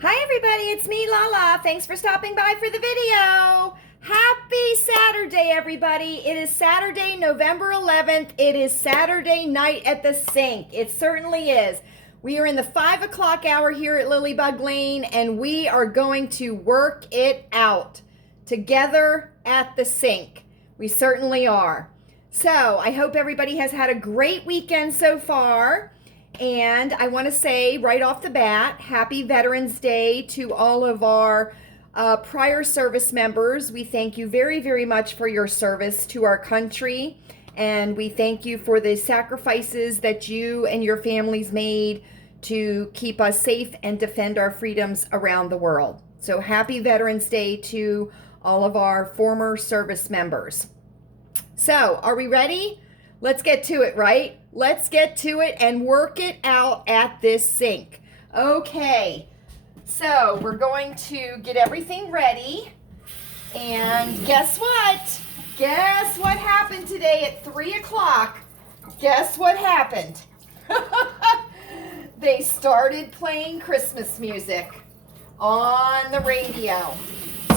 Hi everybody, it's me Lala. Thanks for stopping by for the video. Happy Saturday everybody. It is Saturday, November 11th. It is Saturday night at the sink. It certainly is. We are in the 5 o'clock hour here at Lilleybugglane and we are going to work it out together at the sink. We certainly are. So I hope everybody has had a great weekend so far. And I want to say right off the bat, happy Veterans Day to all of our prior service members. We thank you very, very much for your service to our country. And we thank you for the sacrifices that you and your families made to keep us safe and defend our freedoms around the world. So happy Veterans Day to all of our former service members. So, are we ready? Let's get to it, right? Let's get to it and work it out at this sink. Okay, so we're going to get everything ready. And guess what? Guess what happened today at 3 o'clock? Guess what happened? They started playing Christmas music on the radio.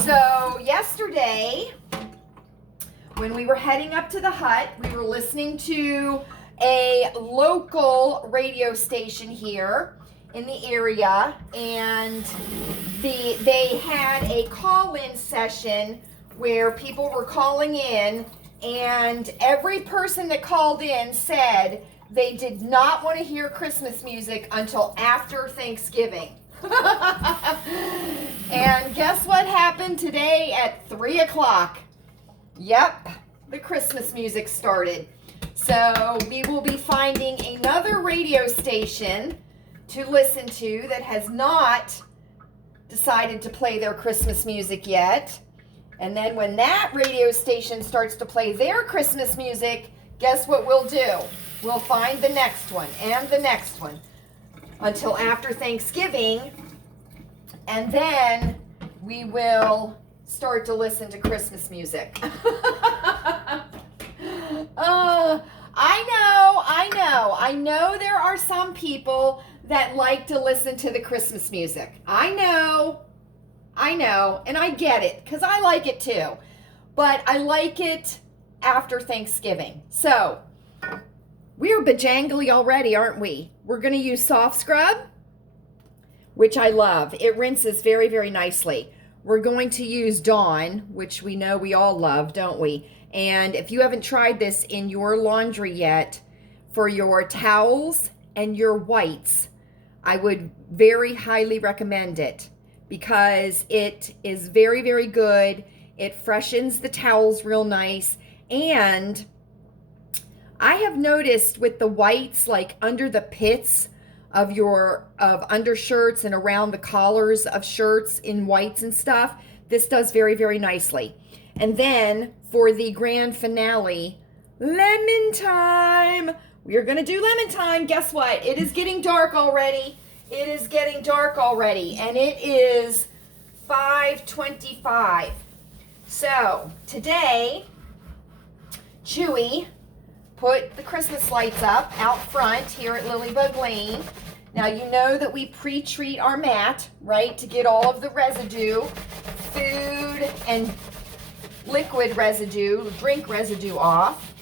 So yesterday, when we were heading up to the hut, we were listening to a local radio station here in the area, and they had a call-in session where people were calling in, and every person that called in said they did not want to hear Christmas music until after Thanksgiving. And guess what happened today at 3 o'clock? Yep, the Christmas music started. So we will be finding another radio station to listen to that has not decided to play their Christmas music yet. And then when that radio station starts to play their Christmas music, guess what we'll do? We'll find the next one and the next one until after Thanksgiving. And then we will start to listen to Christmas music. I know there are some people that like to listen to the Christmas music. I know, and I get it, because I like it too. But I like it after Thanksgiving. So, we're bejangly already, aren't we? We're going to use soft scrub, which I love. It rinses very, very nicely. We're going to use Dawn, which we know we all love, don't we? And if you haven't tried this in your laundry yet, for your towels and your whites, I would very highly recommend it because it is very, very good. It freshens the towels real nice. And I have noticed with the whites, like under the pits of undershirts and around the collars of shirts in whites and stuff, this does very, very nicely. And then for the grand finale, lemon time. We're going to do lemon time. Guess what? It is getting dark already. It is getting dark already. And it is 5:25. So today, Chewy put the Christmas lights up out front here at Lilleybugglane. Now you know that we pre-treat our mat, right, to get all of the residue, food and liquid residue, drink residue off.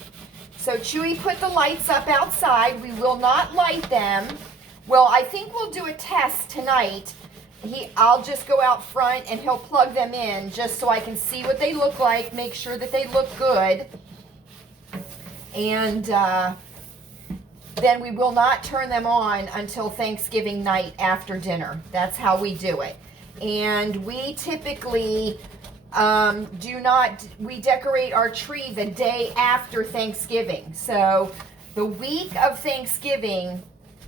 So Chewy put the lights up outside. We will not light them. Well, I think we'll do a test tonight. I'll just go out front and he'll plug them in just so I can see what they look like, make sure that they look good. And then we will not turn them on until Thanksgiving night after dinner. That's how we do it. And we typically we decorate our tree the day after Thanksgiving. So the week of Thanksgiving,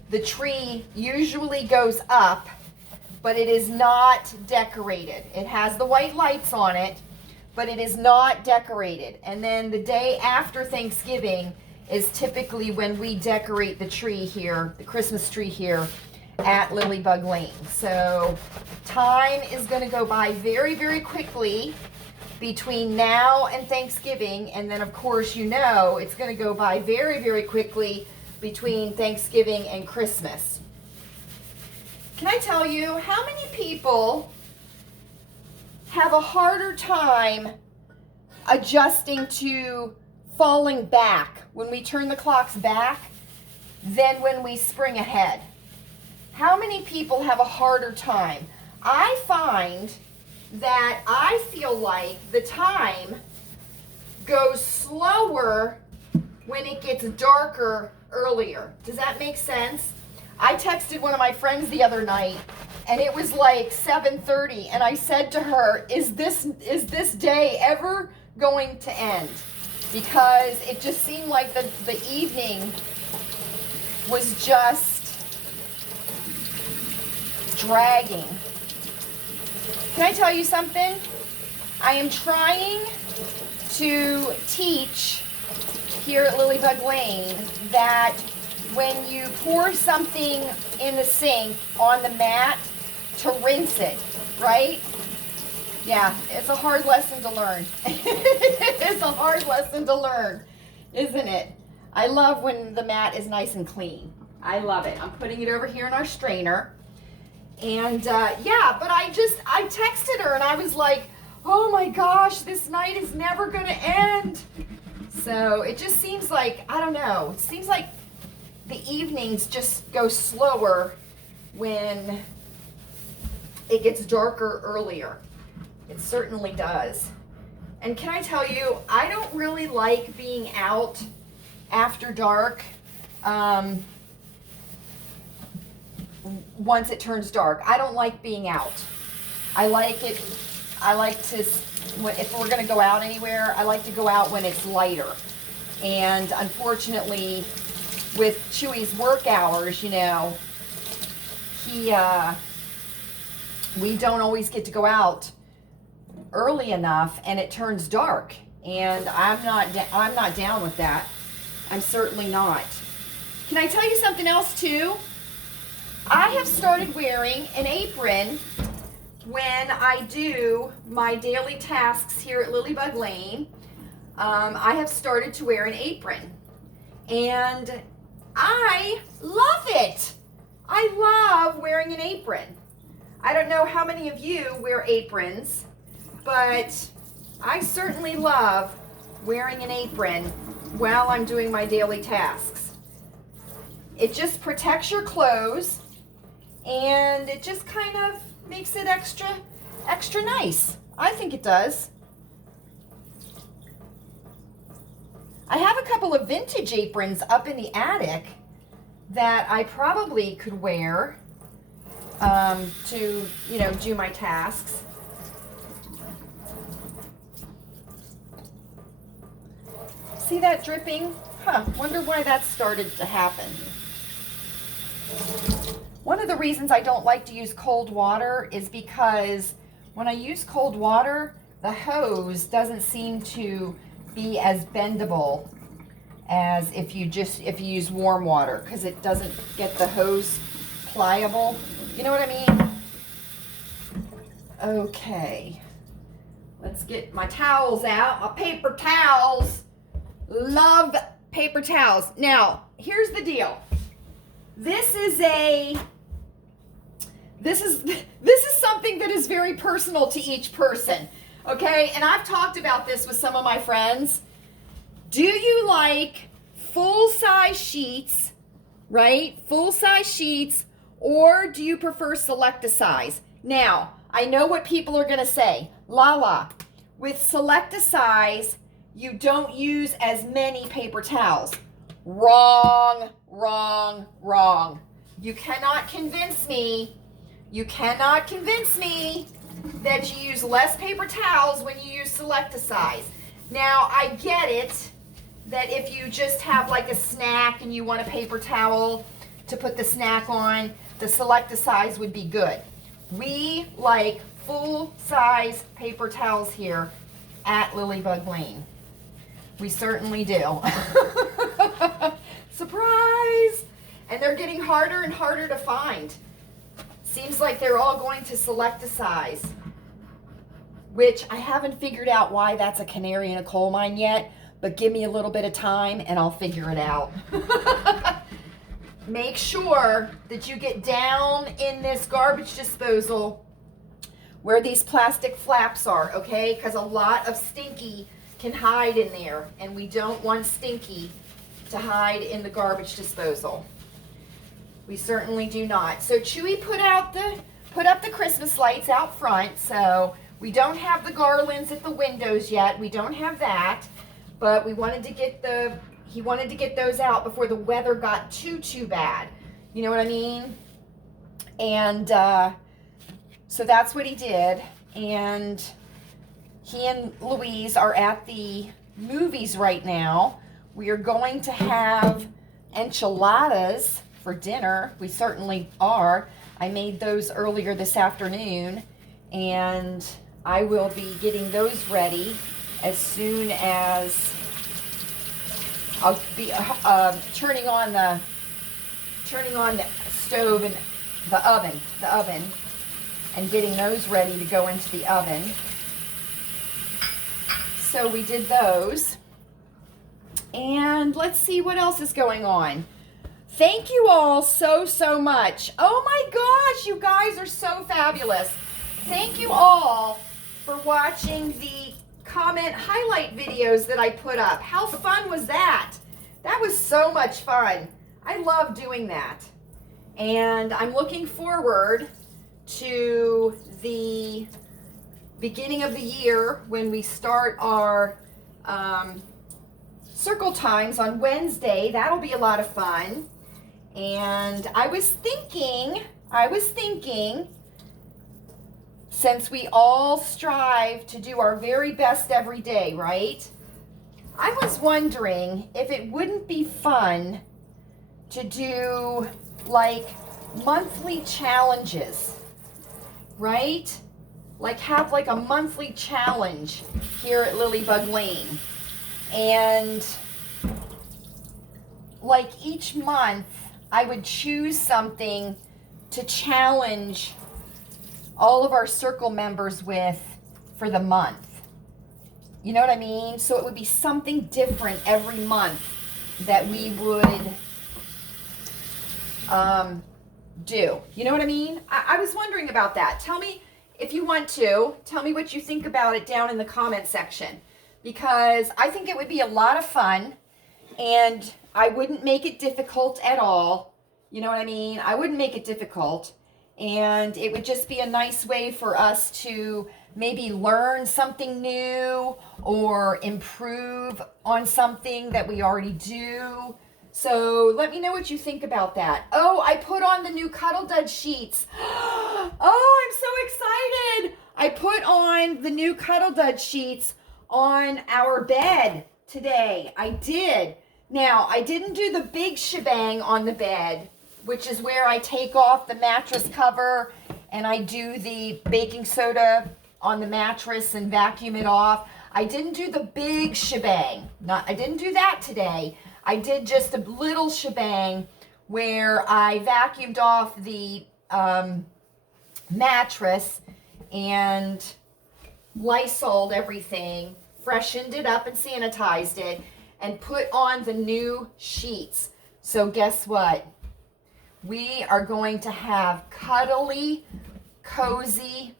the tree usually goes up, but it is not decorated. It has the white lights on it, but it is not decorated. And then the day after Thanksgiving is typically when we decorate the tree here, the Christmas tree here at Lilleybugglane. So time is going to go by very, very quickly between now and Thanksgiving. And then, of course, you know it's going to go by very, very quickly between Thanksgiving and Christmas. Can I tell you, how many people have a harder time adjusting to falling back when we turn the clocks back than when we spring ahead? How many people have a harder time? I find that I feel like the time goes slower when it gets darker earlier. Does that make sense? I texted one of my friends the other night and it was like 7:30 and I said to her, is this day ever going to end? Because it just seemed like the evening was just dragging. Can I tell you something? I am trying to teach here at Lilleybugglane that when you pour something in the sink on the mat, to rinse it, right? Yeah, it's a hard lesson to learn. It's a hard lesson to learn, isn't it? I love when the mat is nice and clean. I love it. I'm putting it over here in our strainer. And yeah, but I texted her and I was like, oh my gosh, this night is never gonna end. So it just seems like, I don't know, it seems like the evenings just go slower when it gets darker earlier. It certainly does. And can I tell you, I don't really like being out after dark once it turns dark. I don't like being out. I like to, if we're gonna go out anywhere, I like to go out when it's lighter. And unfortunately, with Chewy's work hours, you know, we don't always get to go out early enough and it turns dark. And I'm not down with that. I'm certainly not. Can I tell you something else too? I have started wearing an apron when I do my daily tasks here at Lilleybugglane. I have started to wear an apron and I love it. I love wearing an apron. I don't know how many of you wear aprons, but I certainly love wearing an apron while I'm doing my daily tasks. It just protects your clothes and it just kind of makes it extra nice. I think it does. I have a couple of vintage aprons up in the attic that I probably could wear to, you know, do my tasks. See that dripping? Huh, wonder why that started to happen. One of the reasons I don't like to use cold water is because when I use cold water, the hose doesn't seem to be as bendable as if you use warm water, because it doesn't get the hose pliable. You know what I mean? Okay. Let's get my towels out, my paper towels. Love paper towels. Now, here's the deal. This is something that is very personal to each person. Okay? And I've talked about this with some of my friends. Do you like full-size sheets, right? Full-size sheets, or do you prefer select-a-size? Now, I know what people are going to say. Lala, with select-a-size, you don't use as many paper towels. Wrong, wrong, wrong. You cannot convince me. You cannot convince me that you use less paper towels when you use select-a-size. Now, I get it that if you just have like a snack and you want a paper towel to put the snack on, the select-a-size would be good. We like full-size paper towels here at Lilleybugglane. We certainly do. Surprise! And they're getting harder and harder to find. Seems like they're all going to select-a-size, which I haven't figured out why that's a canary in a coal mine yet, but give me a little bit of time and I'll figure it out. make sure that you get down in this garbage disposal where these plastic flaps are, okay? Because a lot of stinky can hide in there, and we don't want stinky to hide in the garbage disposal. We certainly do not. So Chewy put up the Christmas lights out front, so we don't have the garlands at the windows yet. We don't have that, but we wanted to get he wanted to get those out before the weather got too bad. You know what I mean? And so that's what he did. And he and Louise are at the movies right now. We are going to have enchiladas for dinner. We certainly are. I made those earlier this afternoon, and I will be getting those ready as soon as I'll be turning on the stove and the oven, and getting those ready to go into the oven. So we did those. And let's see what else is going on. Thank you all so much. Oh my gosh, you guys are so fabulous. Thank you all for watching the comment highlight videos that I put up. How fun was that? That was so much fun. I love doing that. And I'm looking forward to the beginning of the year when we start our circle times on Wednesday. That'll be a lot of fun. And I was thinking, since we all strive to do our very best every day, right? I was wondering if it wouldn't be fun to do like monthly challenges, right? Like have like a monthly challenge here at Lilleybugglane. And like each month, I would choose something to challenge all of our circle members with for the month. You know what I mean? So it would be something different every month that we would do. You know what I mean? I was wondering about that. Tell me, if you want to, tell me what you think about it down in the comment section. Because I think it would be a lot of fun, and I wouldn't make it difficult at all. You know what I mean? I wouldn't make it difficult. And it would just be a nice way for us to maybe learn something new or improve on something that we already do. So let me know what you think about that. Oh, I put on the new Cuddle Dud sheets. Oh, I'm so excited. I put on the new Cuddle Dud sheets on our bed today. I did. Now, I didn't do the big shebang on the bed, which is where I take off the mattress cover and I do the baking soda on the mattress and vacuum it off. I didn't do the big shebang. I didn't do that today. I did just a little shebang where I vacuumed off the mattress and Lysoled everything, freshened it up and sanitized it, and put on the new sheets. So guess what? We are going to have cuddly, cozy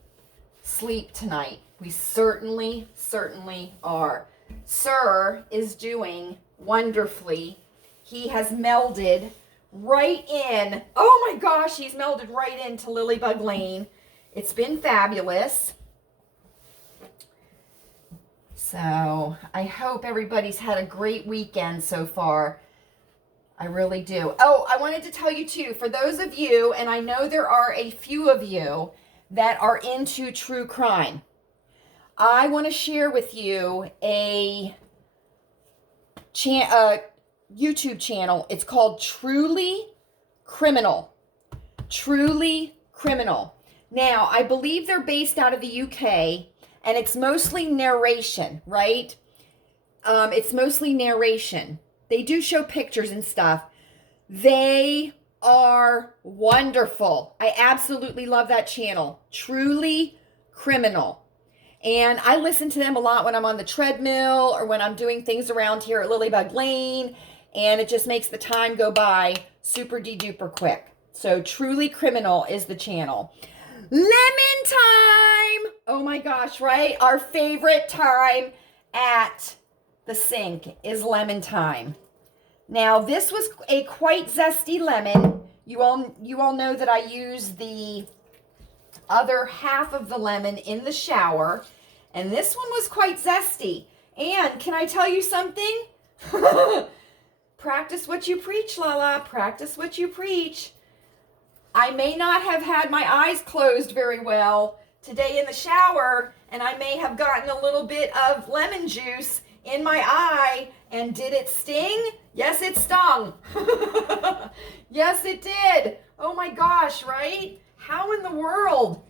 sleep tonight. We certainly are. Sir is doing wonderfully. He has melded right in. Oh my gosh, he's melded right into Lilleybugglane. It's been fabulous. So I hope everybody's had a great weekend so far. I really do. Oh, I wanted to tell you too, for those of you, and I know there are a few of you that are into true crime, I want to share with you a YouTube channel. It's called Truly Criminal. Truly Criminal. Now, I believe they're based out of the UK, and it's mostly narration, right? It's mostly narration. They do show pictures and stuff. They are wonderful. I absolutely love that channel. Truly Criminal. And I listen to them a lot when I'm on the treadmill or when I'm doing things around here at Lilleybugglane, and it just makes the time go by super de-duper quick. So Truly Criminal is the channel. Lemon time! Oh my gosh, right? Our favorite time at the sink is lemon time. Now, this was a quite zesty lemon. You all know that I use the other half of the lemon in the shower, and this one was quite zesty. And can I tell you something? Practice what you preach, Lala. Practice what you preach. I may not have had my eyes closed very well today in the shower, and I may have gotten a little bit of lemon juice in my eye. And did it sting? Yes, it stung. Yes, it did. Oh my gosh, right? How in the world?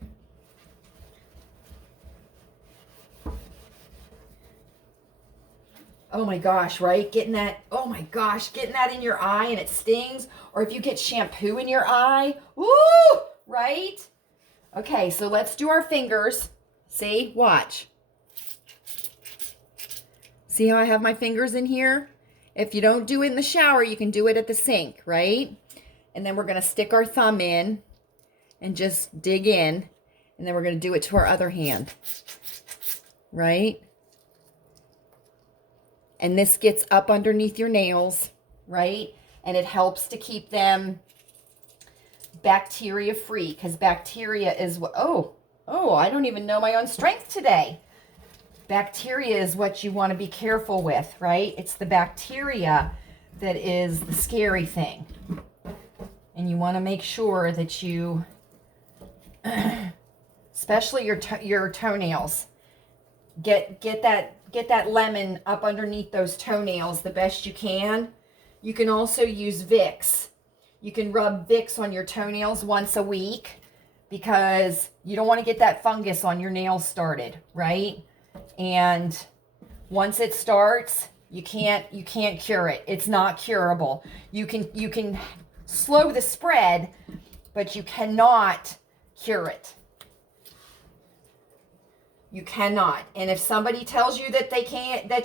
Oh my gosh, right? Getting that in your eye and it stings. Or if you get shampoo in your eye, woo, right? Okay, so let's do our fingers. See, watch. See how I have my fingers in here? If you don't do it in the shower, you can do it at the sink, right? And then we're gonna stick our thumb in and just dig in. And then we're gonna do it to our other hand, right? And this gets up underneath your nails, right? And it helps to keep them bacteria free, because bacteria is what, oh, I don't even know my own strength today. Bacteria is what you want to be careful with, right? It's the bacteria that is the scary thing. And you want to make sure that you, especially your toenails, get that lemon up underneath those toenails the best you can. You can also use Vicks. You can rub Vicks on your toenails once a week, because you don't want to get that fungus on your nails started, right? And once it starts, you can't cure it. It's not curable. You can slow the spread, but you cannot cure it. You cannot. And if somebody tells you that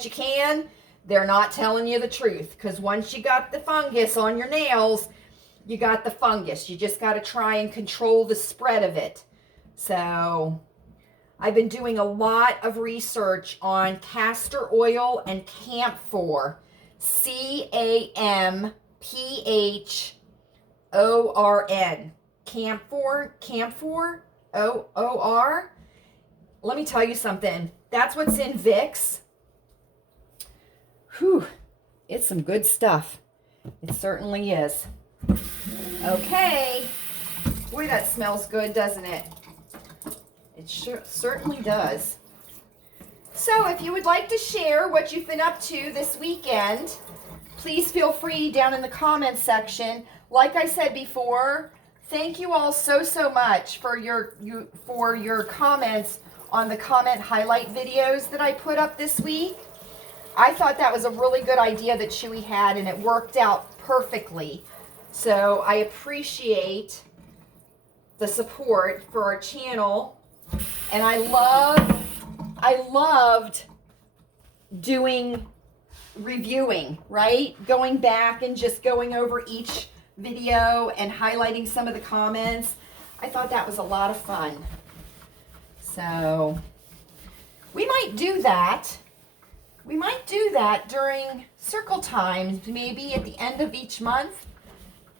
you can, they're not telling you the truth. Because once you got the fungus on your nails, you got the fungus. You just got to try and control the spread of it. So I've been doing a lot of research on castor oil and camphor. CAMPHORN. Camphor, OOR. Let me tell you something. That's what's in Vicks. Whew. It's some good stuff. It certainly is. Okay. Boy, that smells good, doesn't it? It certainly does. So if you would like to share what you've been up to this weekend, please feel free down in the comments section. Like I said before, thank you all so much for your comments on the comment highlight videos that I put up this week. I thought that was a really good idea that Chewy had, and it worked out perfectly. So I appreciate the support for our channel. And I loved doing reviewing, right? Going back and just going over each video and highlighting some of the comments. I thought that was a lot of fun. So we might do that. We might do that during circle times, maybe at the end of each month.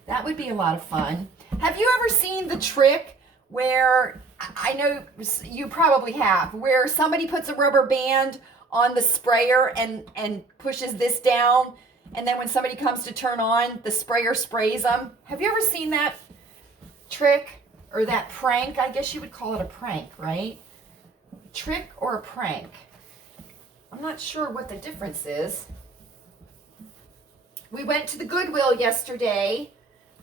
That would be a lot of fun. Have you ever seen the trick where, I know you probably have, where somebody puts a rubber band on the sprayer and pushes this down, and then when somebody comes to turn on, the sprayer sprays them? Have you ever seen that trick, or that prank? I guess you would call it a prank, right? Trick or a prank? I'm not sure what the difference is. We went to the Goodwill yesterday.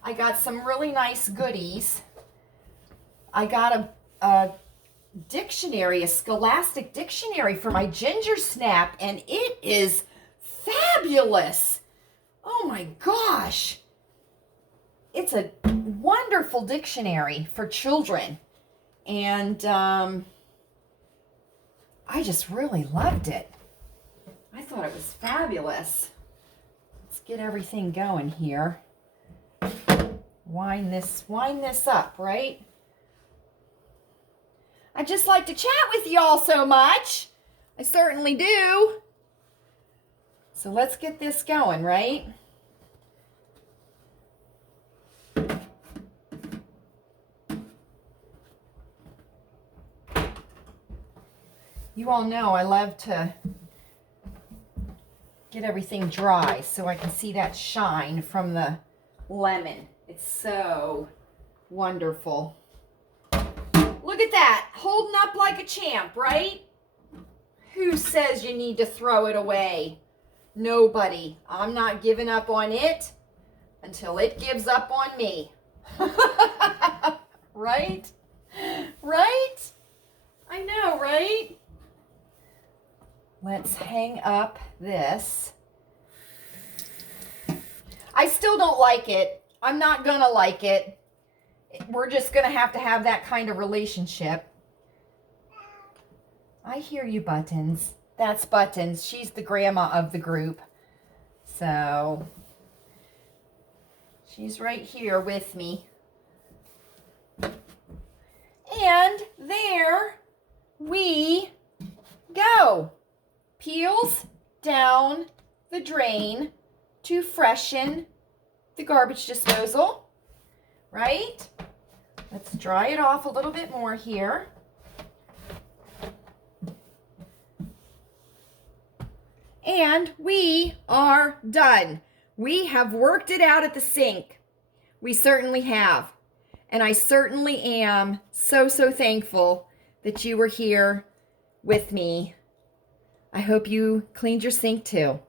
I got some really nice goodies. I got a dictionary, a scholastic dictionary for my ginger snap, and it is fabulous. Oh my gosh. It's a wonderful dictionary for children. And I just really loved it. I thought it was fabulous. Let's get everything going here. wind this up, right? I just like to chat with y'all so much. I certainly do. So let's get this going, right? You all know I love to get everything dry so I can see that shine from the lemon. It's so wonderful. Look at that, holding up like a champ, right? Who says you need to throw it away? Nobody. I'm not giving up on it until it gives up on me. Right? Right? I know, right? Let's hang up this. I still don't like it. I'm not gonna like it. We're just gonna have to have that kind of relationship. I hear you, Buttons. That's Buttons. She's the grandma of the group. So she's right here with me. And there we go. Peels down the drain to freshen the garbage disposal, right? Let's dry it off a little bit more here. And we are done. We have worked it out at the sink. We certainly have. And I certainly am so thankful that you were here with me. I hope you cleaned your sink too.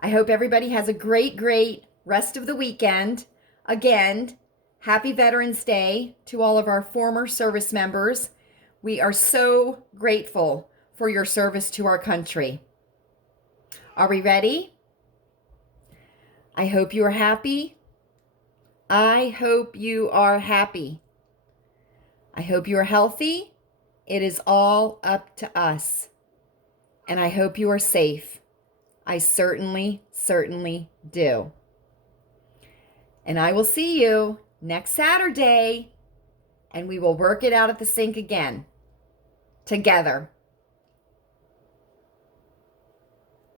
I hope everybody has a great rest of the weekend. Again, happy Veterans Day to all of our former service members. We are so grateful for your service to our country. Are we ready? I hope you are happy. I hope you are happy. I hope you are healthy. It is all up to us. And I hope you are safe. I certainly do. And I will see you next Saturday, and we will work it out at the sink again, together.